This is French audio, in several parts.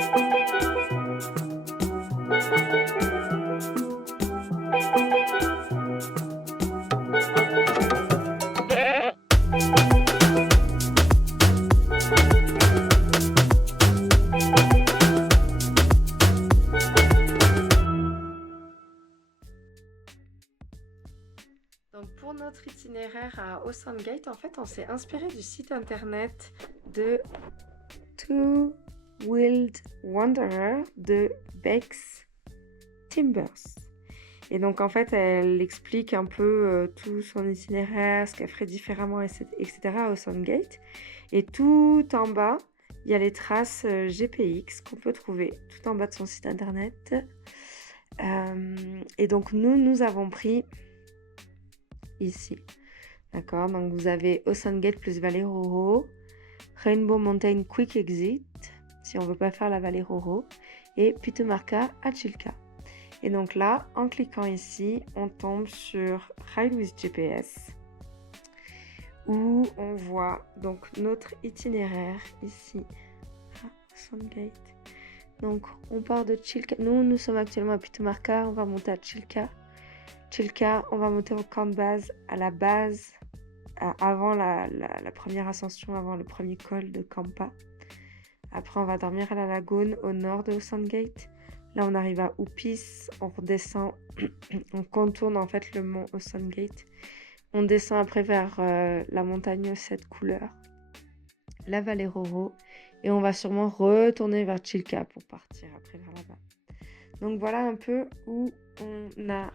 Donc pour notre itinéraire à Ocean Gate, en fait, on s'est inspiré du site internet de Two Wheeled Wanderer de Bex Timbers. Et donc en fait, elle explique un peu tout son itinéraire, ce qu'elle ferait différemment, etc. à Ocean Gate. Et tout en bas, il y a les traces GPX qu'on peut trouver tout en bas de son site internet. Et donc nous avons pris ici. D'accord, donc vous avez Ocean Gate plus Valley Roro, Rainbow Mountain Quick Exit, si on ne veut pas faire la Valley Roro, et Pitumarca à Chilca. Et donc là, en cliquant ici, on tombe sur Ride with GPS, où on voit donc notre itinéraire ici à Ocean Gate. Donc on part de Chilca, nous sommes actuellement à Pitumarca, on va monter à Chilca. Chilca, on va monter au camp de base, à la base, avant la première ascension, avant le premier col de Campa. Après, on va dormir à la lagune au nord de Ocean Gate. Là, on arrive à Upis, on redescend, on contourne en fait le mont Ocean Gate. On descend après vers la montagne aux 7 couleurs, la Vallée Roro, et on va sûrement retourner vers Chilca pour partir après vers là-bas. Donc voilà un peu où on a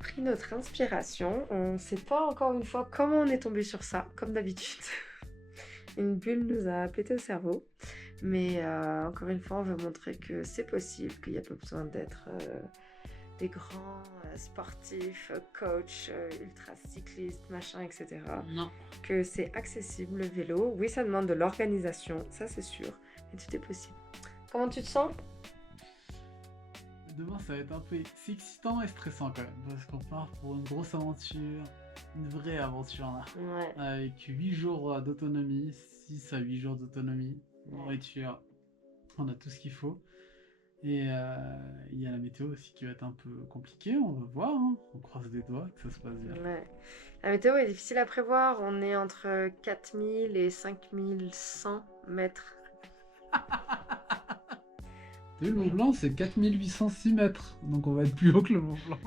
pris notre inspiration. On ne sait pas encore une fois comment on est tombé sur ça, comme d'habitude. Une bulle nous a pété le cerveau. Mais encore une fois, on veut montrer que c'est possible, qu'il n'y a pas besoin d'être des grands sportifs, coachs, ultra cyclistes, machin, etc. Non. Que c'est accessible le vélo. Oui, ça demande de l'organisation, ça c'est sûr, mais tout est possible. Comment tu te sens ? Demain, ça va être un peu excitant et stressant quand même, parce qu'on part pour une grosse aventure, une vraie aventure là. Ouais. Avec 8 jours d'autonomie, 6 à 8 jours d'autonomie, nourriture, on a tout ce qu'il faut. Et il y a la météo aussi qui va être un peu compliquée, on va voir, hein. On croise des doigts que ça se passe bien. Ouais. La météo est difficile à prévoir, on est entre 4000 et 5100 mètres. Le Mont Blanc, c'est 4806 mètres, donc on va être plus haut que le Mont Blanc.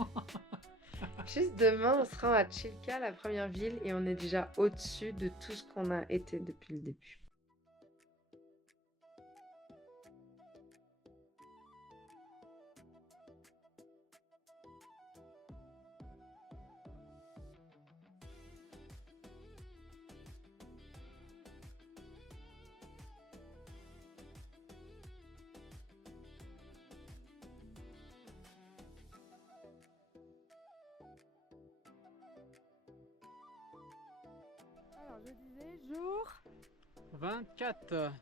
Juste demain, on se rend à Chilca, la première ville, et on est déjà au-dessus de tout ce qu'on a été depuis le début. Alors, je disais jour 24.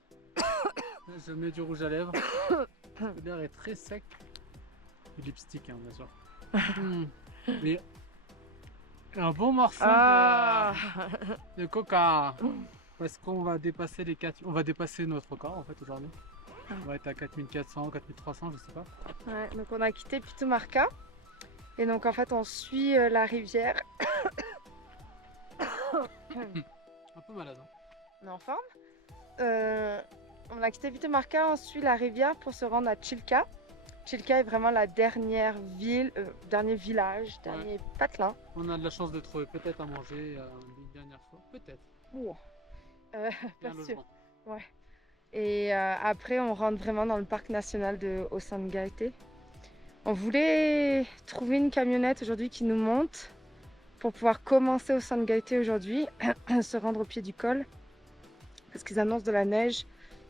Je mets du rouge à lèvres. L'air est très sec. Du lipstick, hein, bien sûr. Mais un bon morceau de coca. Parce qu'on va dépasser les 4. On va dépasser notre record en fait aujourd'hui. On va être à 4400, 4300, je sais pas. Ouais, donc on a quitté Pitumarca. Et donc en fait on suit la rivière. Un peu malade. Hein. On est en forme. On a quitté Pitumarca, on suit la rivière pour se rendre à Chilca. Chilca est vraiment la dernière ville, dernier village, dernier patelin. On a de la chance de trouver peut-être à manger une dernière fois, peut-être. Pas sûr. Ouais. Et après on rentre vraiment dans le parc national de Ocean Gate. On voulait trouver une camionnette aujourd'hui qui nous monte pour pouvoir commencer Ocean Gate aujourd'hui, se rendre au pied du col. Parce qu'ils annoncent de la neige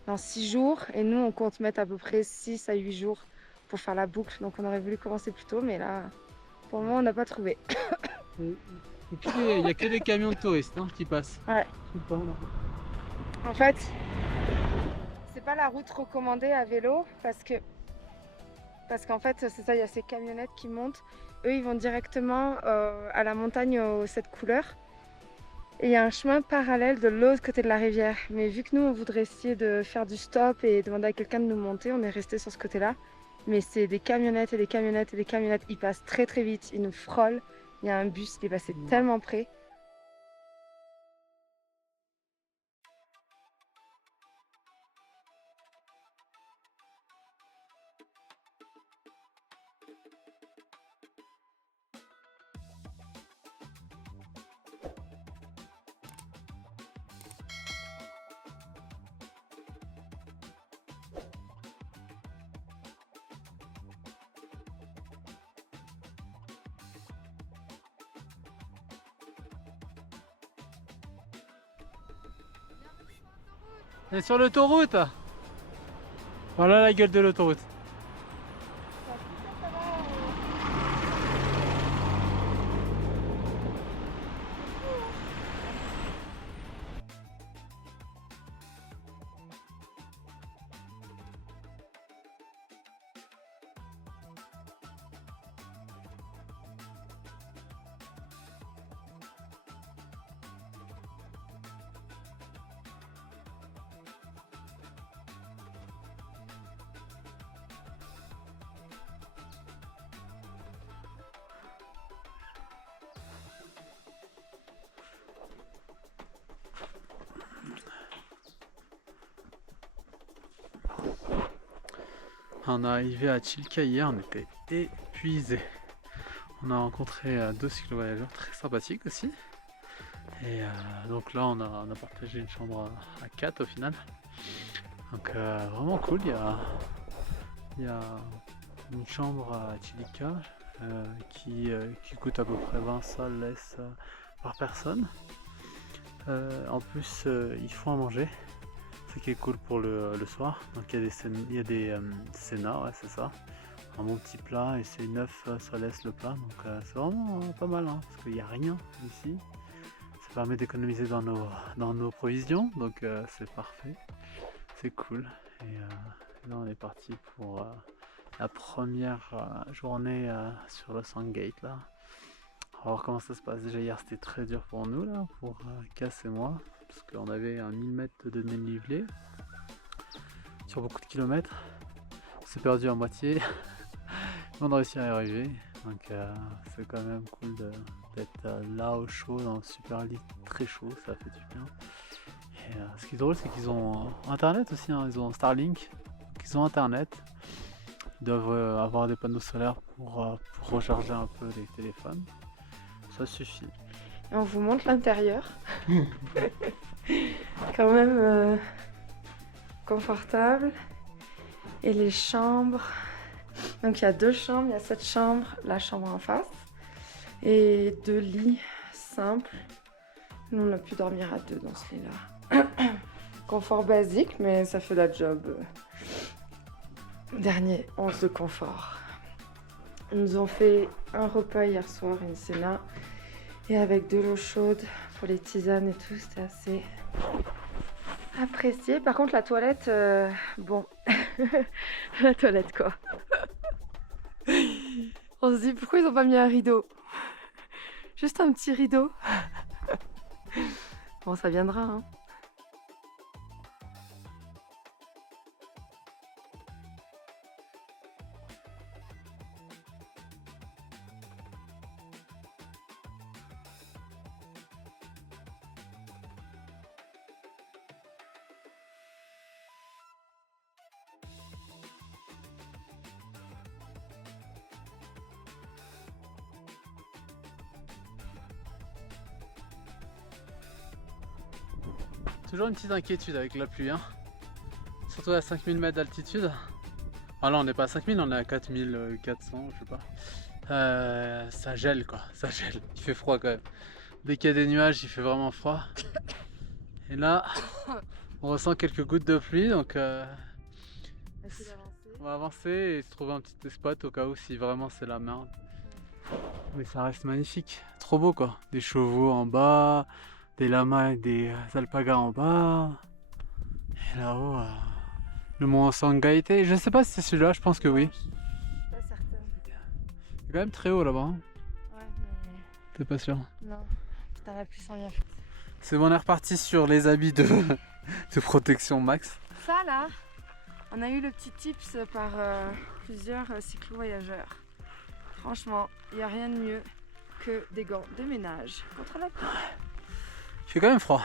dans 6 jours et nous on compte mettre à peu près 6 à 8 jours pour faire la boucle. Donc on aurait voulu commencer plus tôt mais là pour le moment on n'a pas trouvé. Et puis il n'y a que des camions de touristes qui passent. Ouais. En fait, c'est pas la route recommandée à vélo parce qu'en fait c'est ça, il y a ces camionnettes qui montent. Eux ils vont directement à la montagne aux 7 couleurs. Et il y a un chemin parallèle de l'autre côté de la rivière. Mais vu que nous, on voudrait essayer de faire du stop et demander à quelqu'un de nous monter, on est resté sur ce côté-là. Mais c'est des camionnettes et des camionnettes et des camionnettes. Ils passent très très vite, ils nous frôlent. Il y a un bus qui est passé tellement près. On est sur l'autoroute. Voilà la gueule de l'autoroute. On est arrivé à Chilca hier, on était épuisés. On a rencontré 2 cyclo-voyageurs très sympathiques aussi. Et donc là on a partagé une chambre à 4 au final. Donc vraiment cool, il y a une chambre à Chilca qui coûte à peu près 20 soles par personne. En plus ils font à manger. Ce qui est cool pour le soir. Donc il y a des cenas, ouais, c'est ça. Un bon petit plat et c'est 9 soles le plat. Donc c'est vraiment pas mal hein, parce qu'il n'y a rien ici. Ça permet d'économiser dans nos provisions. Donc c'est parfait. C'est cool. Et là on est parti pour la première journée sur le Sandgate là. On va voir comment ça se passe. Déjà hier c'était très dur pour nous là, pour Cass et moi. Parce qu'on avait un 1000 mètres de dénivelé sur beaucoup de kilomètres. On s'est perdu à moitié. On a réussi à y arriver. Donc c'est quand même cool d'être là au chaud, dans le super lit très chaud, ça fait du bien. Et ce qui est drôle c'est qu'ils ont internet aussi, hein. Ils ont Starlink, donc ils ont internet. Ils doivent avoir des panneaux solaires pour recharger un peu les téléphones. Ça suffit. On vous montre l'intérieur. Quand même confortable. Et les chambres. Donc il y a 2 chambres, il y a cette chambre, la chambre en face. Et 2 lits simples. Nous on a pu dormir à 2 dans ce lit-là. Confort basique, mais ça fait la job. Dernier 11 de confort. Ils nous ont fait un repas hier soir, une cena. Et avec de l'eau chaude pour les tisanes et tout, c'était assez apprécié. Par contre, la toilette, bon, la toilette quoi. On se dit pourquoi ils n'ont pas mis un rideau. Juste un petit rideau. Bon, ça viendra, hein. Toujours une petite inquiétude avec la pluie, hein. Surtout à 5000 mètres d'altitude. Ah là on n'est pas à 5000, on est à 4400, je sais pas. Ça gèle quoi, ça gèle. Il fait froid quand même. Dès qu'il y a des nuages, il fait vraiment froid. Et là, on ressent quelques gouttes de pluie, donc on va avancer et se trouver un petit spot au cas où si vraiment c'est la merde. Mais ça reste magnifique, trop beau quoi. Des chevaux en bas, des lamas et des alpagas en bas. Et là-haut, le mont Sanghaete. Je sais pas si c'est celui-là, je pense que oui. Je suis pas certaine. C'est quand même très haut là-bas. Hein. Ouais, mais T'es pas sûr? non. Putain, la pluie s'en vient. C'est bon, on est reparti sur les habits de, de protection max. Ça là, on a eu le petit tips par plusieurs cyclo-voyageurs. Franchement, il n'y a rien de mieux que des gants de ménage contre la pluie. Il fait quand même froid.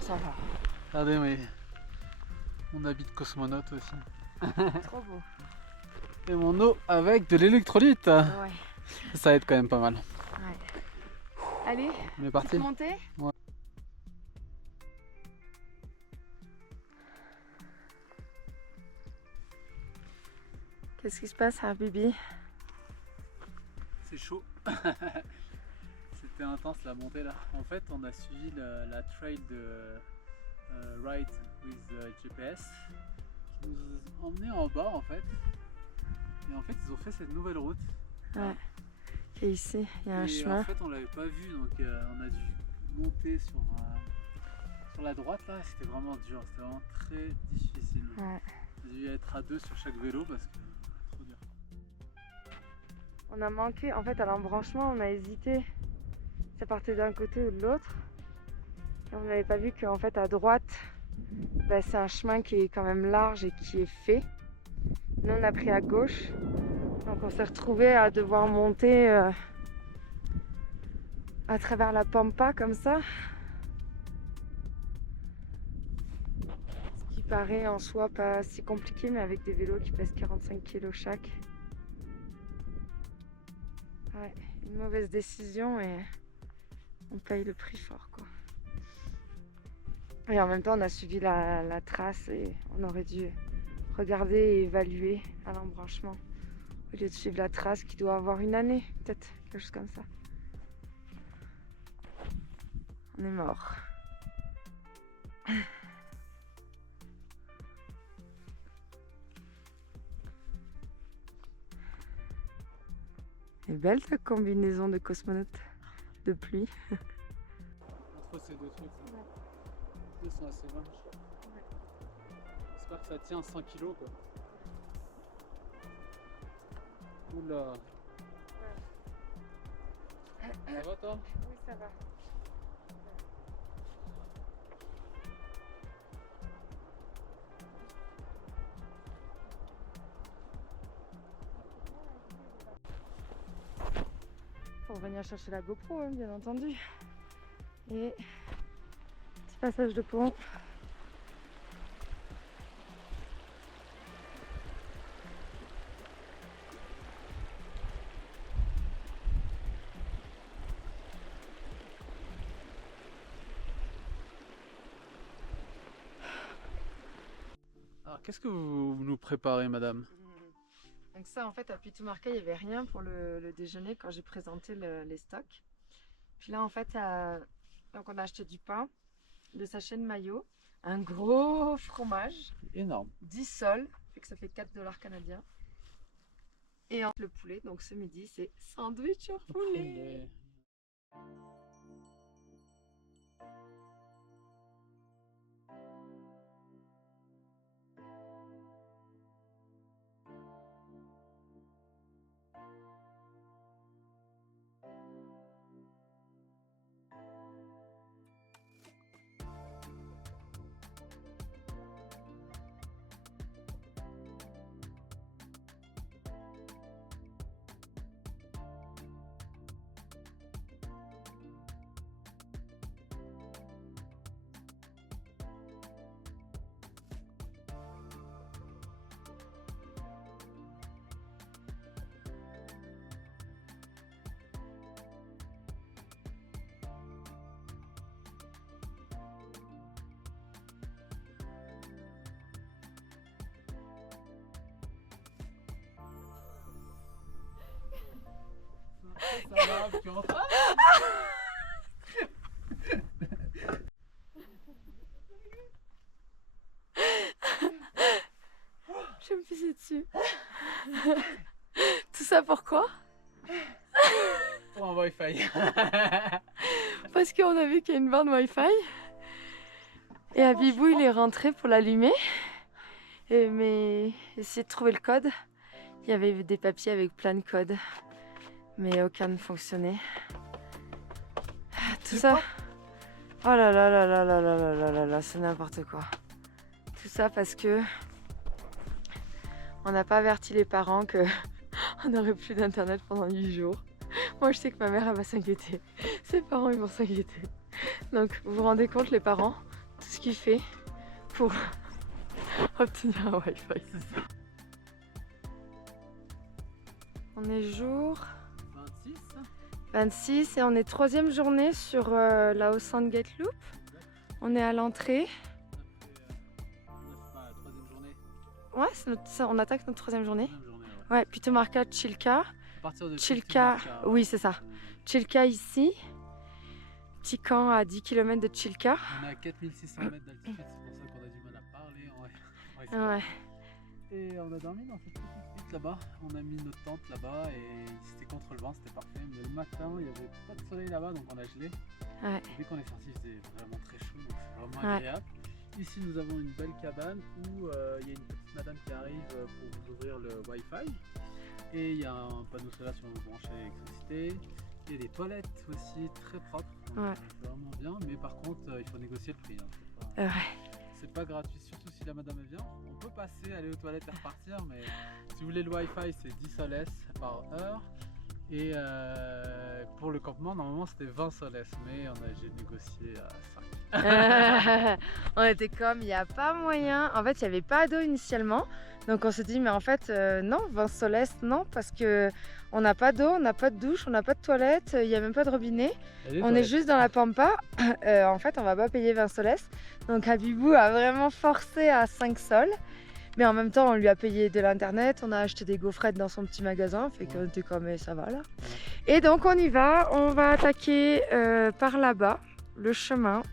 Ça va. Regardez, mon habit de cosmonaute aussi. Trop beau. Et mon eau avec de l'électrolyte. Ouais. Ça aide quand même pas mal. Ouais. Allez, On est parti. montée. Ouais. Qu'est-ce qui se passe, Habibi? C'est chaud. C'était intense la montée là. En fait, on a suivi la trail de Ride with GPS qui nous emmenait en bas en fait. Et en fait, ils ont fait cette nouvelle route. Ouais. Qui est ici, il y a un chemin. En fait, on l'avait pas vu, donc on a dû monter sur la droite là. C'était vraiment dur, c'était vraiment très difficile. Ouais. On a dû être à deux sur chaque vélo parce que trop dur. On a manqué, en fait à l'embranchement, on a hésité. Ça partait d'un côté ou de l'autre. On n'avait pas vu qu'en fait à droite, bah, c'est un chemin qui est quand même large et qui est fait. Nous on a pris à gauche. Donc on s'est retrouvé à devoir monter à travers la pampa comme ça. Ce qui paraît en soi pas si compliqué, mais avec des vélos qui pèsent 45 kg chaque. Ouais, une mauvaise décision et on paye le prix fort quoi. Et en même temps on a suivi la trace et on aurait dû regarder et évaluer à l'embranchement au lieu de suivre la trace qui doit avoir une année, peut-être, quelque chose comme ça. On est mort. Elle est belle ta combinaison de cosmonaute de pluie. Entre ces deux trucs, les deux sont assez vaches. J'espère que ça tient 100 kg quoi. Oula. Ça va toi? Oui, ça va. Faut revenir chercher la GoPro, hein, bien entendu. Et petit passage de pont. Alors qu'est-ce que vous nous préparez madame? Donc ça en fait à Pitumarca il n'y avait rien pour le déjeuner quand j'ai présenté les stocks. Puis là en fait donc on a acheté du pain, le sachet de mayo, un gros fromage, Énorme. 10 sols, fait que ça fait 4 $ canadiens. Et le poulet, donc ce midi c'est sandwich au poulet. Ça va, puis enfin. Je vais me pisser dessus. Tout ça pourquoi? Pour un Wi-Fi. Parce qu'on a vu qu'il y a une borne Wi-Fi. Et Habibou il est rentré pour l'allumer. Mais essayer de trouver le code. Il y avait des papiers avec plein de codes. Mais aucun ne fonctionnait. Tout ça. Oh là là là là là là là là là là, c'est n'importe quoi. Tout ça parce que on n'a pas averti les parents que on n'aurait plus d'internet pendant 8 jours. Moi je sais que ma mère elle va s'inquiéter. Ses parents ils vont s'inquiéter. Donc vous vous rendez compte les parents, tout ce qu'il fait pour obtenir un Wi-Fi. On est jour 26 et on est 3e journée sur la Ocean Gate Loop. On est à l'entrée. Ouais, on attaque notre 3e journée. Ouais, Pitomarca, Chilka. Chilka, oui c'est ça. Chilka ici. Petit camp à 10 km de Chilka. On est à 4600 mètres d'altitude, c'est pour ça qu'on a du mal à parler. Ouais. Et on a dormi dans cette petite hutte là-bas. On a mis notre tente là-bas et c'était contre le vent, c'était parfait. Mais le matin, il n'y avait pas de soleil là-bas, donc on a gelé. Ouais. Dès qu'on est sorti, il faisait vraiment très chaud, donc c'est vraiment agréable. Ici, nous avons une belle cabane où il y a une petite madame qui arrive pour vous ouvrir le Wi-Fi. Et il y a un panneau solaire si on veut brancher l'électricité. Il y a des toilettes aussi très propres, donc c'est vraiment bien. Mais par contre, il faut négocier le prix. Hein. C'est pas gratuit, surtout si la madame vient. On peut passer, aller aux toilettes et repartir, mais si vous voulez le Wi-Fi, c'est 10 soles par heure. Et pour le campement, normalement c'était 20 soles, mais j'ai négocié à 5. On était comme, il n'y a pas moyen. En fait, il n'y avait pas d'eau initialement. Donc on s'est dit, mais en fait, non, 20 soles, non, parce que on n'a pas d'eau, on n'a pas de douche, on n'a pas de toilette, il n'y a même pas de robinet. On est juste dans la pampa. En fait, on va pas payer 20 soles. Donc Habibou a vraiment forcé à 5 sols. Mais en même temps, on lui a payé de l'internet, on a acheté des gaufrettes dans son petit magasin, fait qu'on était comme, ça va là. Et donc on y va, on va attaquer par là-bas, le chemin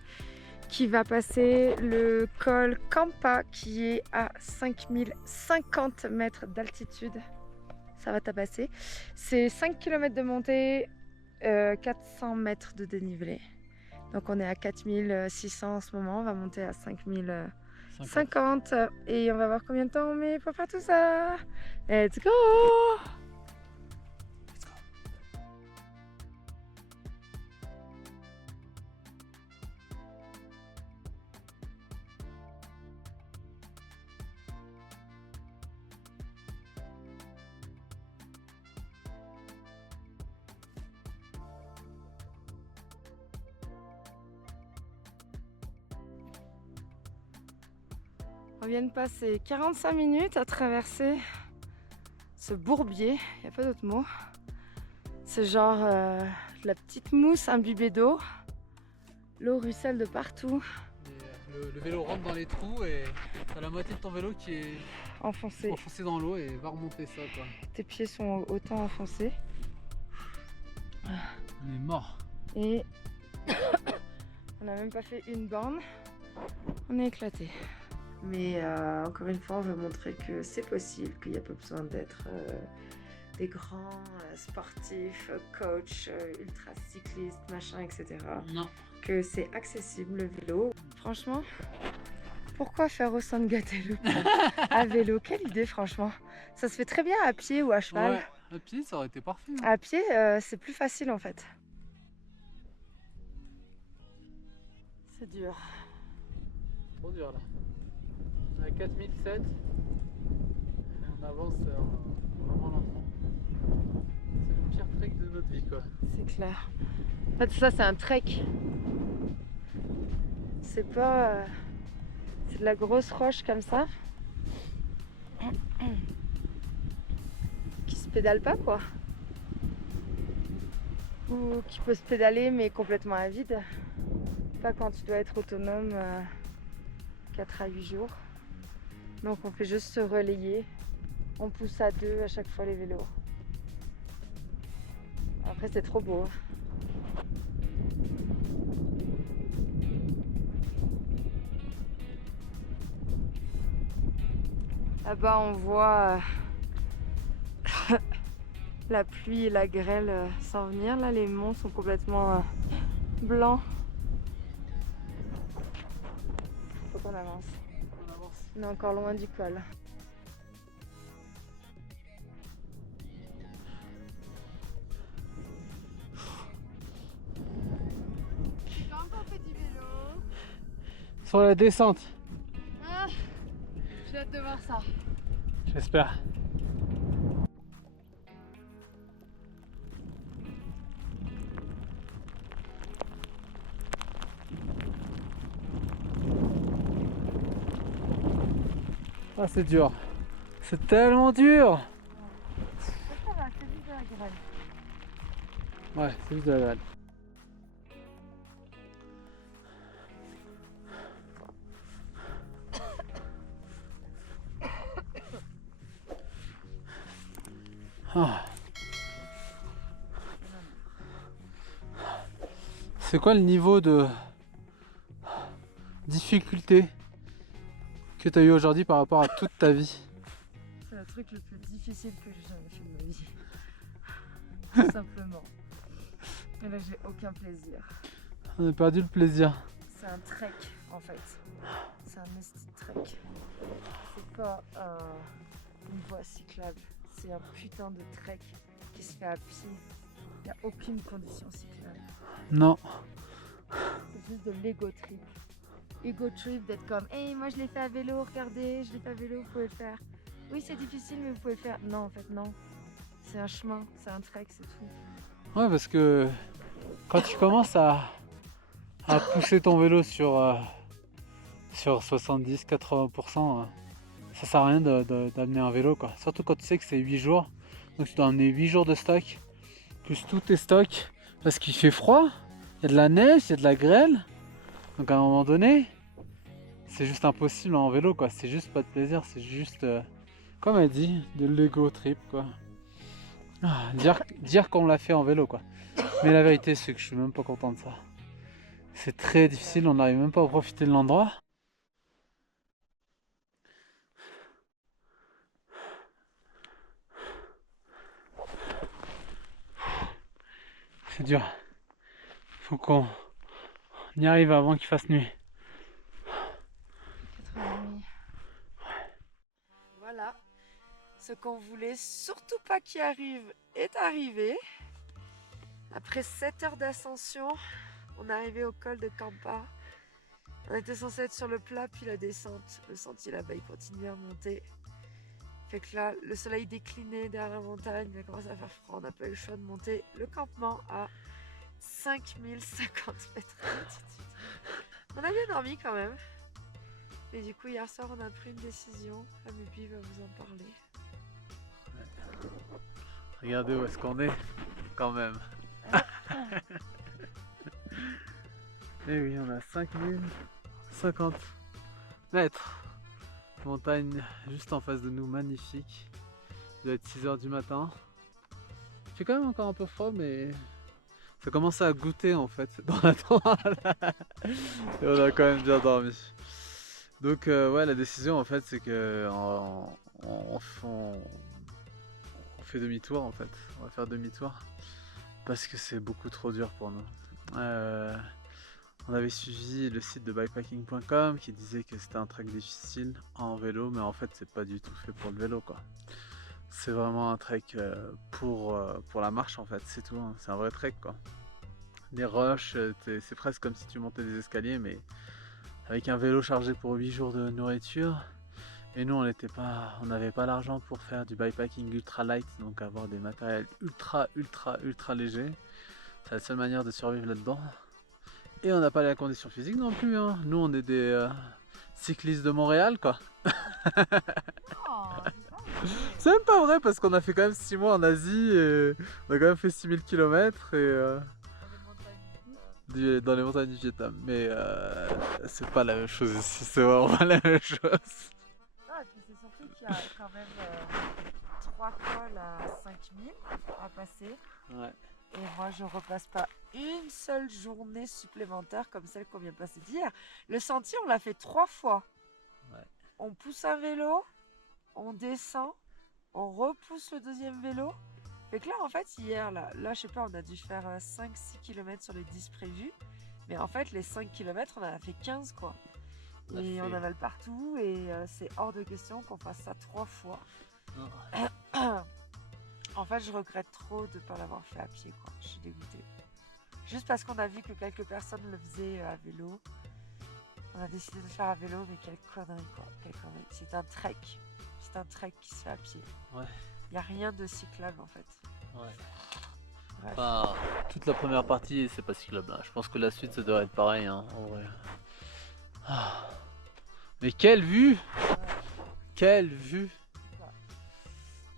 qui va passer le col Campa qui est à 5050 mètres d'altitude. Ça va tabasser. C'est 5 km de montée, 400 mètres de dénivelé. Donc on est à 4600 en ce moment, on va monter à 5050 et on va voir combien de temps on met pour faire tout ça. Let's go! On vient de passer 45 minutes à traverser ce bourbier, il n'y a pas d'autre mot. C'est genre de la petite mousse imbibée d'eau. L'eau ruisselle de partout. Et, le vélo rentre dans les trous et t'as la moitié de ton vélo qui est enfoncé dans l'eau et va remonter ça quoi. Tes pieds sont autant enfoncés. On est mort. Et on n'a même pas fait une borne. On est éclaté. Mais encore une fois, on veut montrer que c'est possible, qu'il n'y a pas besoin d'être des grands sportifs, coachs, ultra cyclistes, machin, etc. Non. Que c'est accessible le vélo. Franchement, pourquoi faire au Ocean Gate Loop à vélo? Quelle idée franchement. Ça se fait très bien à pied ou à cheval. Ouais, à pied ça aurait été parfait. Hein. À pied, c'est plus facile en fait. C'est dur. Trop dur là. On est à 4007 et on avance vraiment lentement. C'est le pire trek de notre vie quoi. C'est clair. En fait ça c'est un trek. C'est pas... c'est de la grosse roche comme ça. Qui se pédale pas quoi. Ou qui peut se pédaler mais complètement à vide. Pas quand tu dois être autonome 4 à 8 jours. Donc on fait juste se relayer. On pousse à deux à chaque fois les vélos. Après c'est trop beau. Là-bas on voit la pluie et la grêle s'en venir. Là les monts sont complètement blancs. Faut qu'on avance. On est encore loin du col. J'ai encore fait du vélo. sur la descente. Ah, j'ai hâte de voir ça. J'espère. Ah, c'est dur. C'est tellement dur. Ça va, c'est juste de la grêle. Ouais, c'est juste de la grêle. Ah. C'est quoi le niveau de difficulté que tu as eu aujourd'hui par rapport à toute ta vie? C'est le truc le plus difficile que j'ai jamais fait de ma vie. Tout simplement. Et là, j'ai aucun plaisir. On a perdu le plaisir. C'est un trek en fait. C'est un esti trek. C'est pas une voie cyclable. C'est un putain de trek qui se fait à pied. Il n'y a aucune condition cyclable. Non. C'est juste de l'ego trip. Ego trip d'être comme hey, moi je l'ai fait à vélo, regardez, je l'ai fait à vélo, vous pouvez le faire. Oui, c'est difficile, mais vous pouvez le faire. Non, en fait, non. C'est un chemin, c'est un trek, c'est tout. Ouais, parce que quand tu commences à pousser ton vélo sur 70-80%, ça sert à rien d'amener un vélo, quoi. Surtout quand tu sais que c'est 8 jours. Donc tu dois amener 8 jours de stock, plus tous tes stocks, parce qu'il fait froid, il y a de la neige, il y a de la grêle. Donc à un moment donné, c'est juste impossible en vélo, quoi. C'est juste pas de plaisir, c'est juste, comme elle dit, de l'ego trip, quoi. Ah, dire qu'on l'a fait en vélo, quoi. Mais la vérité, c'est que je suis même pas content de ça. C'est très difficile, on n'arrive même pas à profiter de l'endroit. C'est dur. Faut qu'on y arrive avant qu'il fasse nuit. 4h30. Voilà. Ce qu'on voulait surtout pas qu'il arrive est arrivé. Après 7 heures d'ascension, on est arrivé au col de Campa. On était censé être sur le plat, puis la descente. Le sentier là-bas, il continue à monter. Fait que là, le soleil déclinait derrière la montagne, il a commencé à faire froid. On n'a pas eu le choix de monter le campement à 5050 mètres d'altitude. On a bien dormi quand même. Et du coup, hier soir, on a pris une décision. Amubi va vous en parler. Regardez où est-ce qu'on est, quand même. Et oui, on a 5050 mètres. Montagne juste en face de nous, magnifique. Il doit être 6 h du matin. Il fait quand même encore un peu froid, mais ça commence à goûter en fait dans la tente. Et on a quand même bien dormi. Donc ouais, la décision en fait, c'est que on fait demi-tour en fait. On va faire demi-tour parce que c'est beaucoup trop dur pour nous. On avait suivi le site de bikepacking.com qui disait que c'était un trek difficile en vélo, mais en fait c'est pas du tout fait pour le vélo, quoi. C'est vraiment un trek pour la marche en fait, c'est tout, hein. C'est un vrai trek, quoi. Les roches, c'est presque comme si tu montais des escaliers, mais avec un vélo chargé pour 8 jours de nourriture. Et nous on n'avait pas l'argent pour faire du bikepacking ultra light, donc avoir des matériels ultra légers. C'est la seule manière de survivre là-dedans. Et on n'a pas la condition physique non plus, hein. Nous on est des cyclistes de Montréal, quoi. C'est même pas vrai parce qu'on a fait quand même 6 mois en Asie et on a quand même fait 6000 km et dans les montagnes du Vietnam. Mais c'est pas la même chose ici, c'est vraiment pas la même chose. Non, et puis c'est surtout qu'il y a quand même 3 cols à 5000 à passer. Ouais. Et moi, je repasse pas une seule journée supplémentaire comme celle qu'on vient de passer d'hier. Le sentier, on l'a fait 3 fois. Ouais. On pousse un vélo, on descend, on repousse le deuxième vélo. Fait que là, en fait, hier, là je sais pas, on a dû faire 5-6 km sur les 10 prévus. Mais en fait, les 5 km, on en a fait 15, quoi. Et on avale partout et c'est hors de question qu'on fasse ça 3 fois. En fait, je regrette trop de ne pas l'avoir fait à pied, quoi. Je suis dégoûtée. Juste parce qu'on a vu que quelques personnes le faisaient à vélo. On a décidé de faire à vélo, mais quelle connerie quoi. Quelle connerie. C'est un trek. C'est un trek qui se fait à pied. Ouais. Il n'y a rien de cyclable en fait. Ouais. Bref. Enfin, toute la première partie, c'est pas cyclable. Hein. Je pense que la suite, ça devrait être pareil. Hein, en vrai. Ah. Mais quelle vue! Ouais. Quelle vue!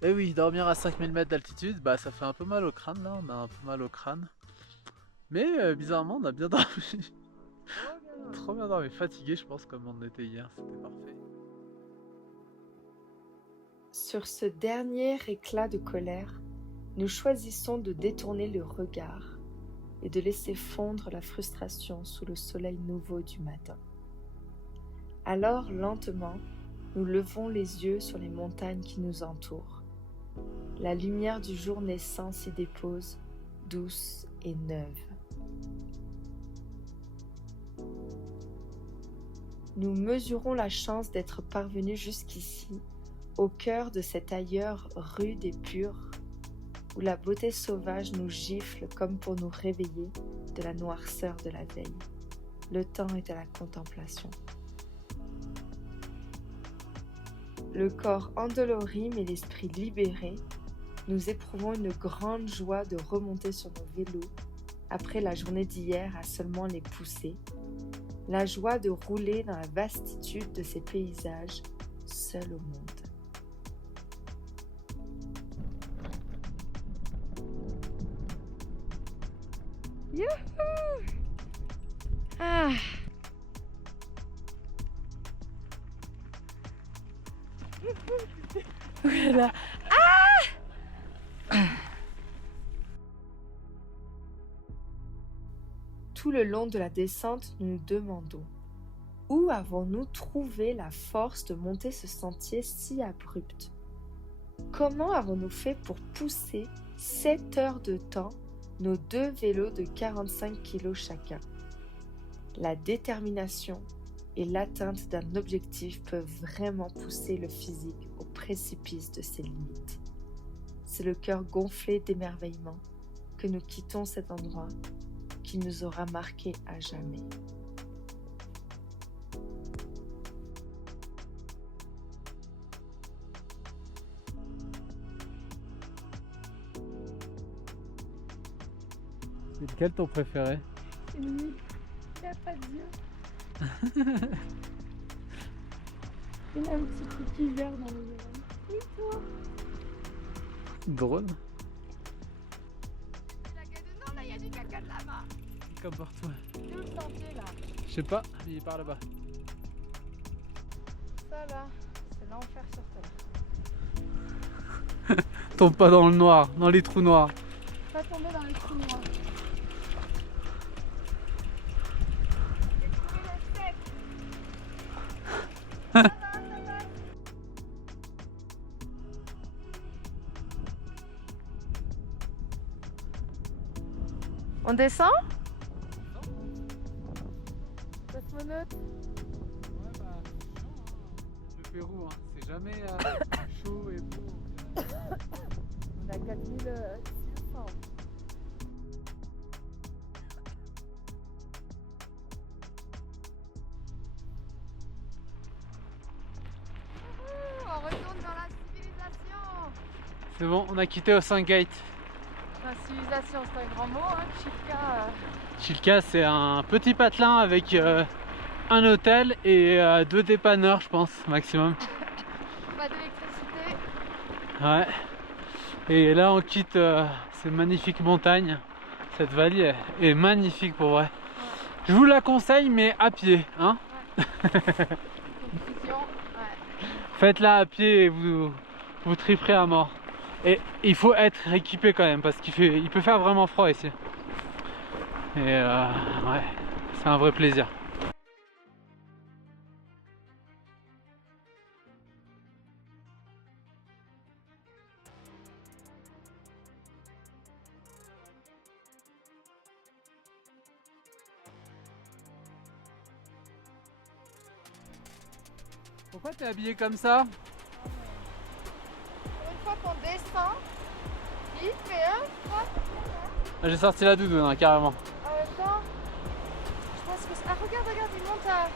Et oui, dormir à 5000 mètres d'altitude, bah ça fait un peu mal au crâne là, on a un peu mal au crâne. Mais bizarrement, on a bien dormi. Trop bien dormi, fatigué je pense comme on était hier, c'était parfait. Sur ce dernier éclat de colère, nous choisissons de détourner le regard et de laisser fondre la frustration sous le soleil nouveau du matin. Alors, lentement, nous levons les yeux sur les montagnes qui nous entourent. La lumière du jour naissant s'y dépose, douce et neuve. Nous mesurons la chance d'être parvenus jusqu'ici, au cœur de cet ailleurs rude et pur, où la beauté sauvage nous gifle comme pour nous réveiller de la noirceur de la veille. Le temps est à la contemplation. Le corps endolori mais l'esprit libéré, nous éprouvons une grande joie de remonter sur nos vélos après la journée d'hier à seulement les pousser, la joie de rouler dans la vastitude de ces paysages, seuls au monde. Youhou! Ah! Voilà. Tout le long de la descente, nous nous demandons où avons-nous trouvé la force de monter ce sentier si abrupt? Comment avons-nous fait pour pousser 7 heures de temps nos 2 vélos de 45 kg chacun? La détermination et l'atteinte d'un objectif peuvent vraiment pousser le physique au précipice de ses limites. C'est le cœur gonflé d'émerveillement que nous quittons cet endroit qui nous aura marqués à jamais. C'est lequel ton préféré? C'est nul, il n'y a pas de Dieu. Il y a un petit cookie vert dans les oreilles. Oui, toi. Drôle. Non, là, il y a du caca de lama. Comme partout. Où le sentier, là? Je sais pas, il est par là-bas. Ça, là, c'est l'enfer sur terre. Tombe pas dans le noir, dans les trous noirs. Pas tomber dans les trous noirs. On descend? Cosmonaute. Ouais bah, le Pérou, hein. C'est jamais chaud et beau. On a 4600. On retourne dans la civilisation. C'est bon, on a quitté Ocean Gate. La civilisation, c'est un grand mot, hein, Chilka. Chilka, c'est un petit patelin avec un hôtel et 2 dépanneurs, je pense, maximum. Pas d'électricité. Ouais. Et là, on quitte ces magnifiques montagnes. Cette vallée est magnifique pour vrai. Ouais. Je vous la conseille, mais à pied, hein. Ouais. Conclusion, ouais. Faites-la à pied et vous triperez à mort. Et il faut être équipé quand même parce il peut faire vraiment froid ici. Et ouais, c'est un vrai plaisir. Pourquoi t'es habillé comme ça? Une fois qu'on descend, il fait un froid. J'ai sorti la doudoune, hein, carrément. En même temps, je pense que... Ah, regarde, il monte à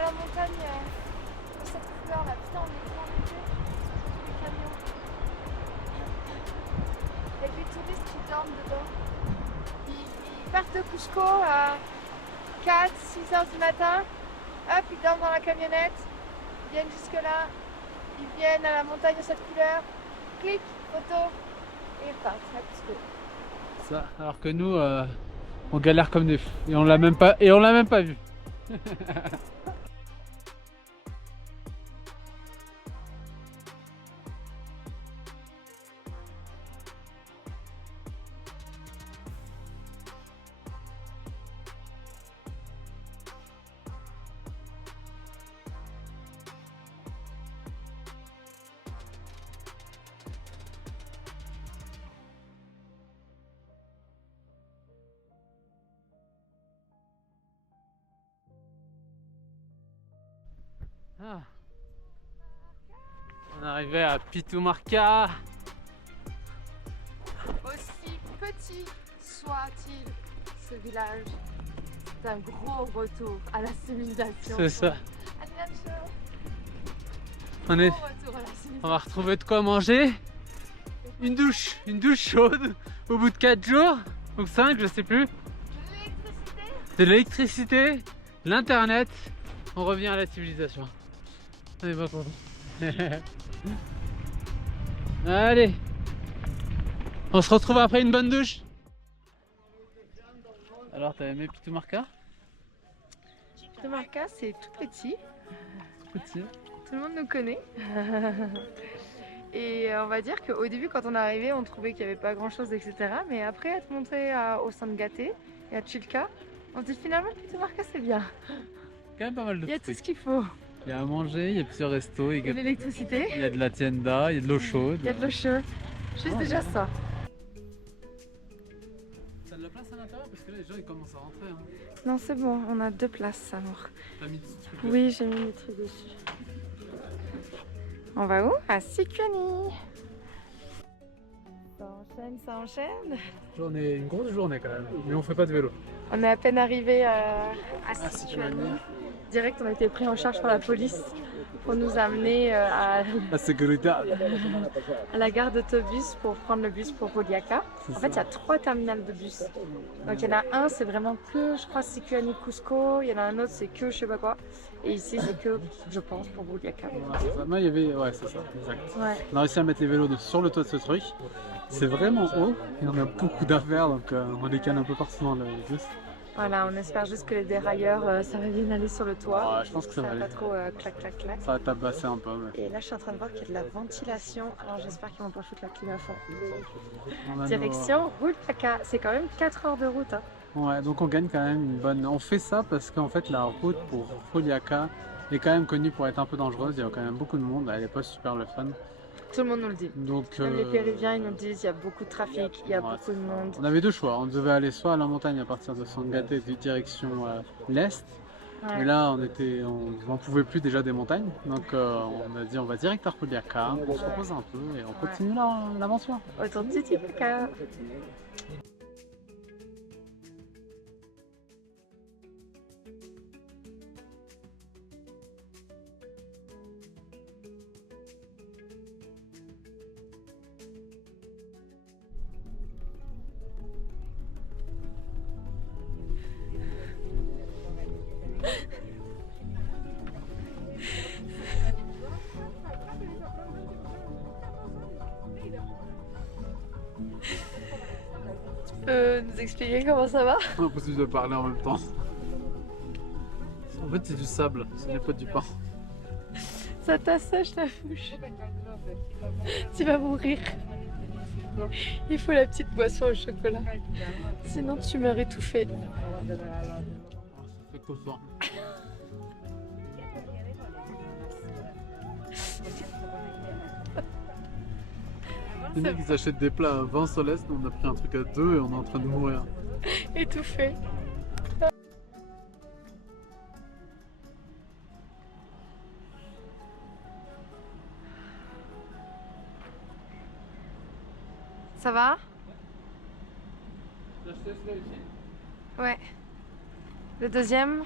à la montagne de cette couleur là. Putain, on est plein d'été. Les camions. Il y a des touristes qui dorment dedans. Ils partent de Cusco à 4-6 heures du matin. Hop, ils dorment dans la camionnette. Ils viennent jusque là. Ils viennent à la montagne de cette couleur. Clic, photo. Et ils repartent à Cusco. Ça, alors que nous, on galère comme des fous. Et on l'a même pas vu. Ah. On est arrivé à Pitumarca. Aussi petit soit-il, ce village, c'est un gros retour à la civilisation. C'est ça. Adventure. On est, Gros retour à la civilisation. on va retrouver de quoi manger. Une douche chaude au bout de 4 jours. Ou 5, je sais plus. De l'électricité, l'internet. On revient à la civilisation. On est pas content. Allez. On se retrouve après une bonne douche. Alors, t'as aimé Pitumarca? Pitumarca, c'est tout petit. Petit. Tout le monde nous connaît. Et on va dire qu'au début, quand on est arrivé, on trouvait qu'il n'y avait pas grand chose, etc. Mais après être monté au Sangate et à Chilca, on se dit finalement Pitumarca c'est bien. Quand même pas mal de Il y a tout trucs. ce qu'il faut. Il y a à manger, il y a plusieurs restos, Il y a de l'électricité, il y a de la tienda, il y a de l'eau chaude. il y a de l'eau chaude. Juste déjà ça. T'as de la place à l'intérieur parce que là les gens ils commencent à rentrer. Hein. Non, c'est bon, on a 2 places alors. T'as mis des trucs. Oui, j'ai mis des trucs dessus. On va où? À Sicuani. Ça enchaîne. Journée, une grosse journée quand même, mais on fait pas de vélo. On est à peine arrivé à Sicuani. Direct, on a été pris en charge par la police pour nous amener La sécurité. à la gare d'autobus pour prendre le bus pour Juliaca. En fait, il y a 3 terminals de bus. Donc, il y en a un, c'est vraiment que, je crois, Sicuani Cusco. Il y en a un autre, c'est que je sais pas quoi. Et ici, c'est que, je pense, pour Juliaca. Moi, il y avait. Ouais, c'est ça, exact. Ouais. On a réussi à mettre les vélos sur le toit de ce truc. C'est vraiment haut, il y en a beaucoup d'affaires, donc on décale un peu partout dans le bus. Voilà, on espère juste que les dérailleurs, ça va bien aller sur le toit. Ouais, je pense que ça va aller. Pas trop clac, clac, clac. Ça va tabasser un peu. Mais... Et là, je suis en train de voir qu'il y a de la ventilation. Alors, j'espère qu'ils vont pas foutre la clim à fond. On a Direction Juliaca. C'est quand même 4 heures de route. Hein. Ouais, donc on gagne quand même une bonne... On fait ça parce qu'en fait, la route pour Juliaca est quand même connue pour être un peu dangereuse. Il y a quand même beaucoup de monde, elle est pas super le fun. Tout le monde nous le dit. Donc, Même les Péruviens, ils nous disent il y a beaucoup de trafic, il y a beaucoup de monde. On avait 2 choix. On devait aller soit à la montagne à partir de Sangate direction l'est. Ouais. Mais là, on n'en pouvait plus déjà des montagnes. Donc on a dit on va direct à Juliaca, on se repose un peu et on continue l'aventure. Autour de Titicaca. Tu peux nous expliquer comment ça va? Impossible de parler en même temps. En fait, c'est du sable, ce n'est pas du pain. Ça t'assèche la bouche. Tu vas mourir. Il faut la petite boisson au chocolat. Sinon, tu meurs étouffé. Ça fait costaud. Les mecs ils achètent des plats à 20 soles, nous on a pris un truc à 2 et on est en train de mourir. Étouffé. Ça va? Ouais. Le deuxième?